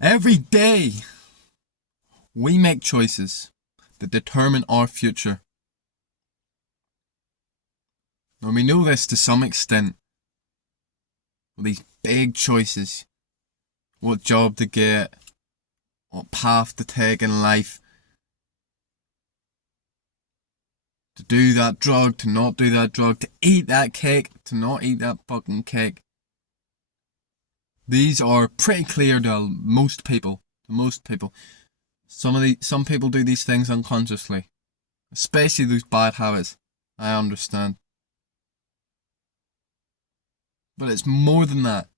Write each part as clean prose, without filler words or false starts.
Every day, we make choices that determine our future. And we know this to some extent with these big choices. What job to get, what path to take in life, to do that drug, to not do that drug, to eat that cake, to not eat that fucking cake. These are pretty clear to most people. Some people do these things unconsciously, especially those bad habits. I understand. But it's more than that.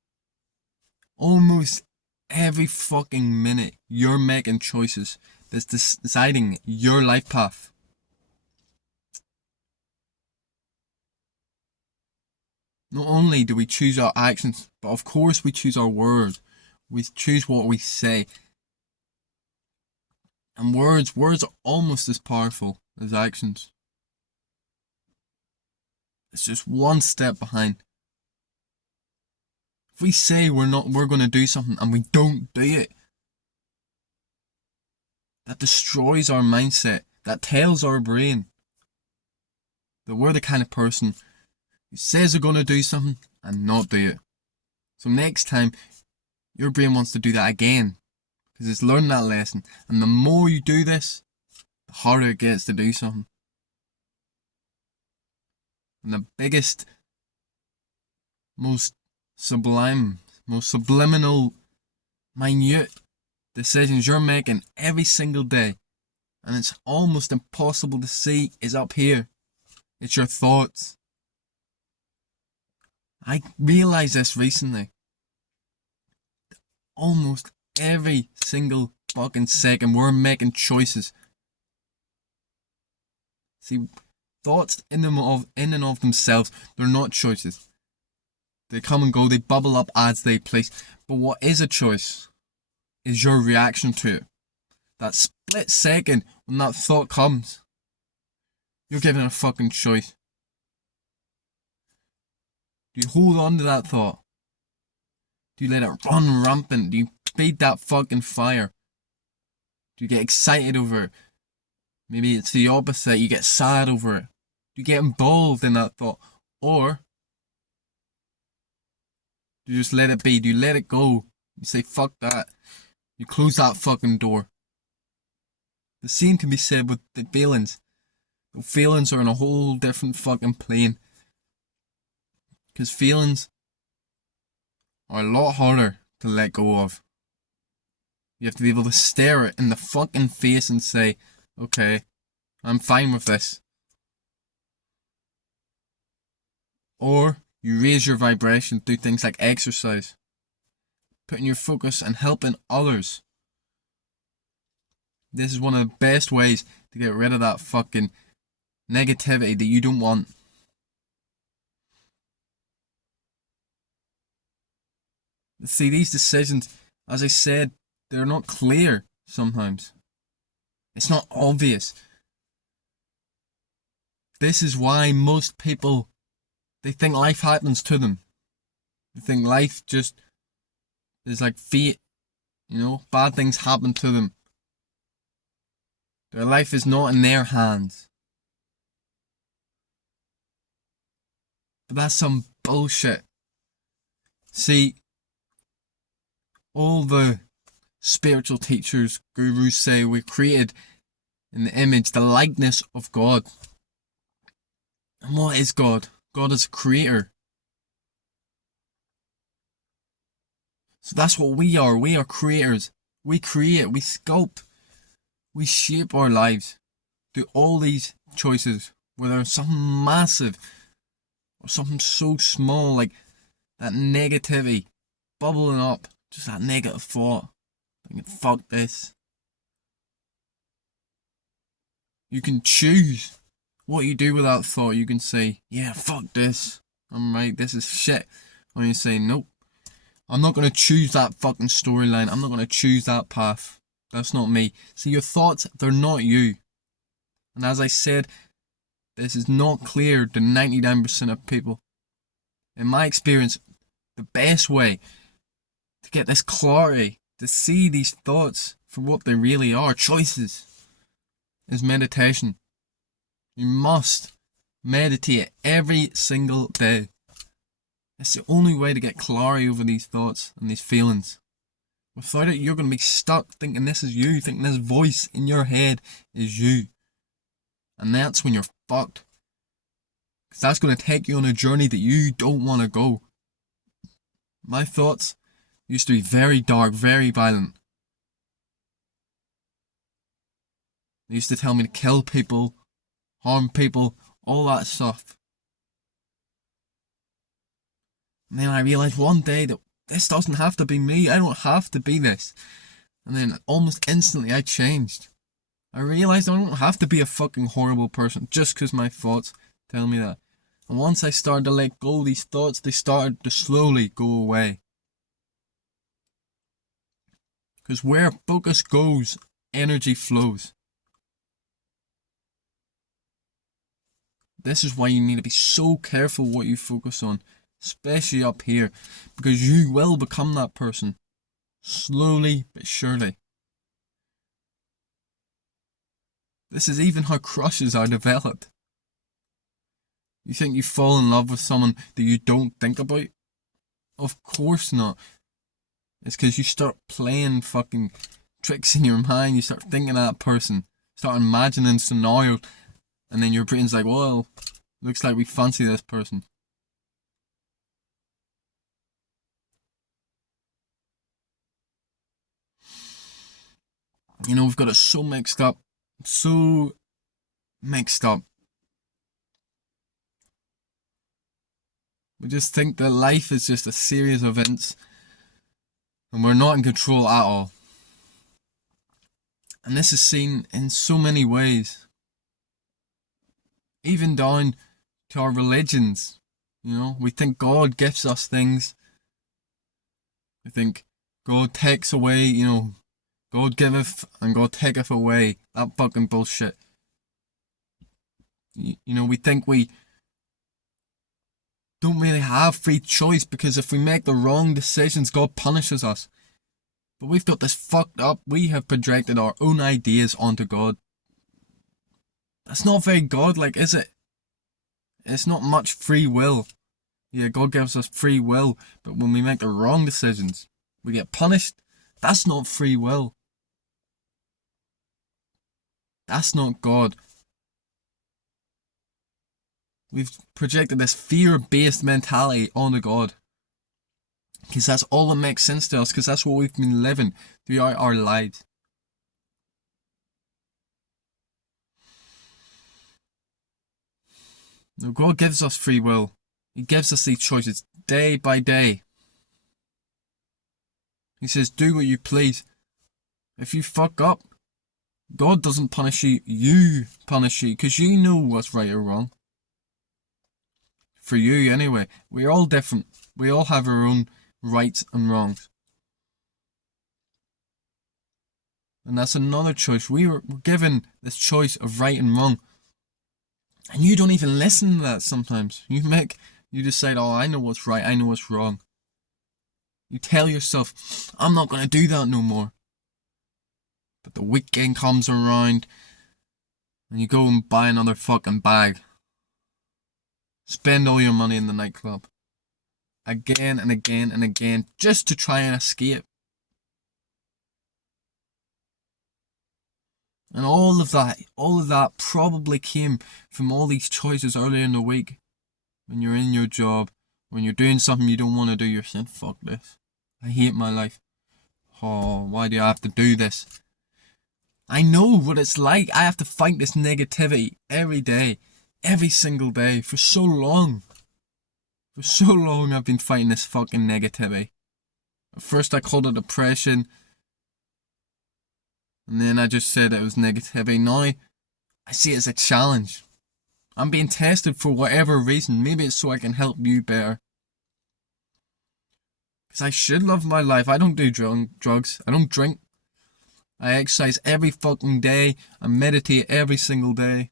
Almost every fucking minute you're making choices that's deciding your life path. Not only do we choose our actions, but of course we choose our words. We choose what we say. And words are almost as powerful as actions. It's just one step behind. If we say we're going to do something and we don't do it, that destroys our mindset. That tells our brain that we're the kind of person who says they're going to do something and not do it. So next time, your brain wants to do that again because it's learned that lesson. And the more you do this, the harder it gets to do something. And the biggest, most sublime, most subliminal, minute decisions you're making every single day, and it's almost impossible to see, is up here. It's your thoughts. I realised this recently. Almost every single fucking second we're making choices. See, thoughts in and of themselves, they're not choices. They come and go, they bubble up as they please. But what is a choice is your reaction to it. That split second when that thought comes, you're given a fucking choice. Do you hold on to that thought? Do you let it run rampant? Do you feed that fucking fire? Do you get excited over it? Maybe it's the opposite, you get sad over it. Do you get involved in that thought? Or do you just let it be? Do you let it go? You say, fuck that. You close that fucking door. The same can be said with the feelings. The feelings are on a whole different fucking plane. Because feelings are a lot harder to let go of. You have to be able to stare it in the fucking face and say, okay, I'm fine with this. Or you raise your vibration through things like exercise, putting your focus and helping others. This is one of the best ways to get rid of that fucking negativity that you don't want. See, these decisions, as I said, they're not clear sometimes. It's not obvious. This is why most people, they think life happens to them. They think life just is like fate. Bad things happen to them. Their life is not in their hands. But that's some bullshit. See, all the spiritual teachers, gurus say we're created in the image, the likeness of God. And what is God? God is a creator. So that's what we are. We are creators. We create, we sculpt, we shape our lives through all these choices, whether it's something massive or something so small like that negativity bubbling up, just that negative thought, thinking, fuck this. You can choose what you do with that thought. You can say, yeah, fuck this, I'm right, this is shit. Or you say, nope, I'm not going to choose that fucking storyline, I'm not going to choose that path. That's not me. See, your thoughts, they're not you. And as I said, this is not clear to 99% of people. In my experience, the best way to get this clarity, to see these thoughts for what they really are, choices, is meditation. You must meditate every single day. It's the only way to get clarity over these thoughts and these feelings. Without it, you're going to be stuck thinking this is you, thinking this voice in your head is you. And that's when you're fucked. Because that's going to take you on a journey that you don't want to go. My thoughts used to be very dark, very violent. They used to tell me to kill people, harm people, all that stuff. And then I realised one day that this doesn't have to be me. I don't have to be this. And then almost instantly I changed. I realised I don't have to be a fucking horrible person just because my thoughts tell me that. And once I started to let go of these thoughts, they started to slowly go away. Because where focus goes, energy flows. This is why you need to be so careful what you focus on. Especially up here, because you will become that person, slowly but surely. This is even how crushes are developed. You think you fall in love with someone that you don't think about? Of course not. It's because you start playing fucking tricks in your mind, you start thinking of that person, start imagining scenarios, and then your brain's like, well, looks like we fancy this person. You know, we've got it so mixed up. So mixed up. We just think that life is just a series of events and we're not in control at all. And this is seen in so many ways. Even down to our religions. You know, we think God gives us things. We think God takes away, you know, God giveth and God taketh away. That fucking bullshit. You know, we think we don't really have free choice because if we make the wrong decisions, God punishes us. But we've got this fucked up. We have projected our own ideas onto God. That's not very godlike, is it? It's not much free will. Yeah, God gives us free will, but when we make the wrong decisions, we get punished. That's not free will. That's not God. We've projected this fear-based mentality onto God. Because that's all that makes sense to us, because that's what we've been living throughout our lives. Now, God gives us free will. He gives us these choices day by day. He says, do what you please. If you fuck up, God doesn't punish you, you punish you, because you know what's right or wrong. For you, anyway. We're all different. We all have our own rights and wrongs. And that's another choice. We were given this choice of right and wrong. And you don't even listen to that sometimes. You decide, oh, I know what's right, I know what's wrong. You tell yourself, I'm not going to do that no more. But the weekend comes around and you go and buy another fucking bag. Spend all your money in the nightclub. Again and again and again, just to try and escape. And all of that probably came from all these choices earlier in the week. When you're in your job, when you're doing something you don't want to do, you're saying, fuck this. I hate my life. Oh, why do I have to do this? I know what it's like. I have to fight this negativity every day. Every single day. For so long. For so long I've been fighting this fucking negativity. At first I called it depression. And then I just said it was negativity. Now I see it as a challenge. I'm being tested for whatever reason. Maybe it's so I can help you better. Because I should love my life. I don't do drugs. I don't drink. I exercise every fucking day. I meditate every single day.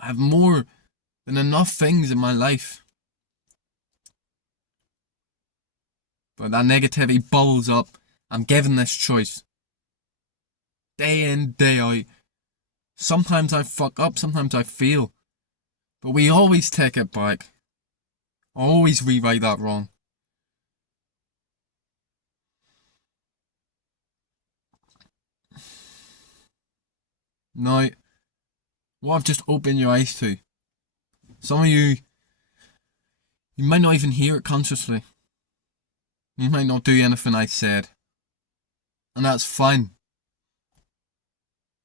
I have more than enough things in my life. But that negativity bubbles up I'm given this choice. Day in, day out. Sometimes I fuck up, sometimes I fail. But we always take it back. Always rewrite that wrong. Now, what I've just opened your eyes to, some of you might not even hear it consciously. You might not do anything I said. And that's fine.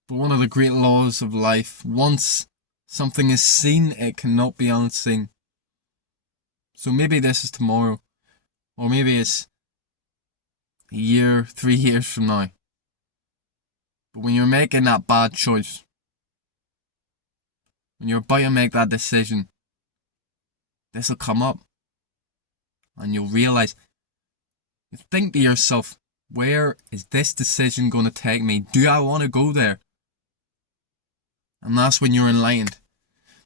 But one of the great laws of life, once something is seen, it cannot be unseen. So maybe this is tomorrow. Or maybe it's a year, 3 years from now. But when you're making that bad choice, when you're about to make that decision, this will come up. And you'll realise, you think to yourself, where is this decision going to take me? Do I want to go there? And that's when you're enlightened.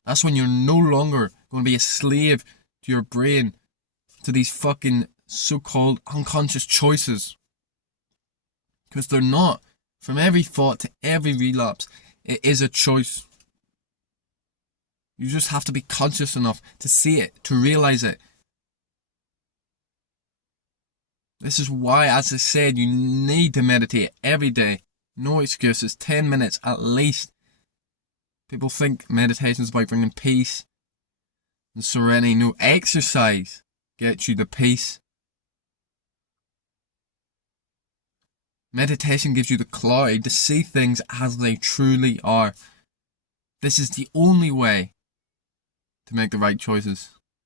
That's when you're no longer going to be a slave to your brain, to these fucking so-called unconscious choices. Because they're not. From every thought to every relapse, it is a choice. You just have to be conscious enough to see it, to realise it. This is why, as I said, you need to meditate every day. No excuses, 10 minutes at least. People think meditation is about bringing peace and serenity. No, exercise gets you the peace. Meditation gives you the clarity to see things as they truly are. This is the only way to make the right choices.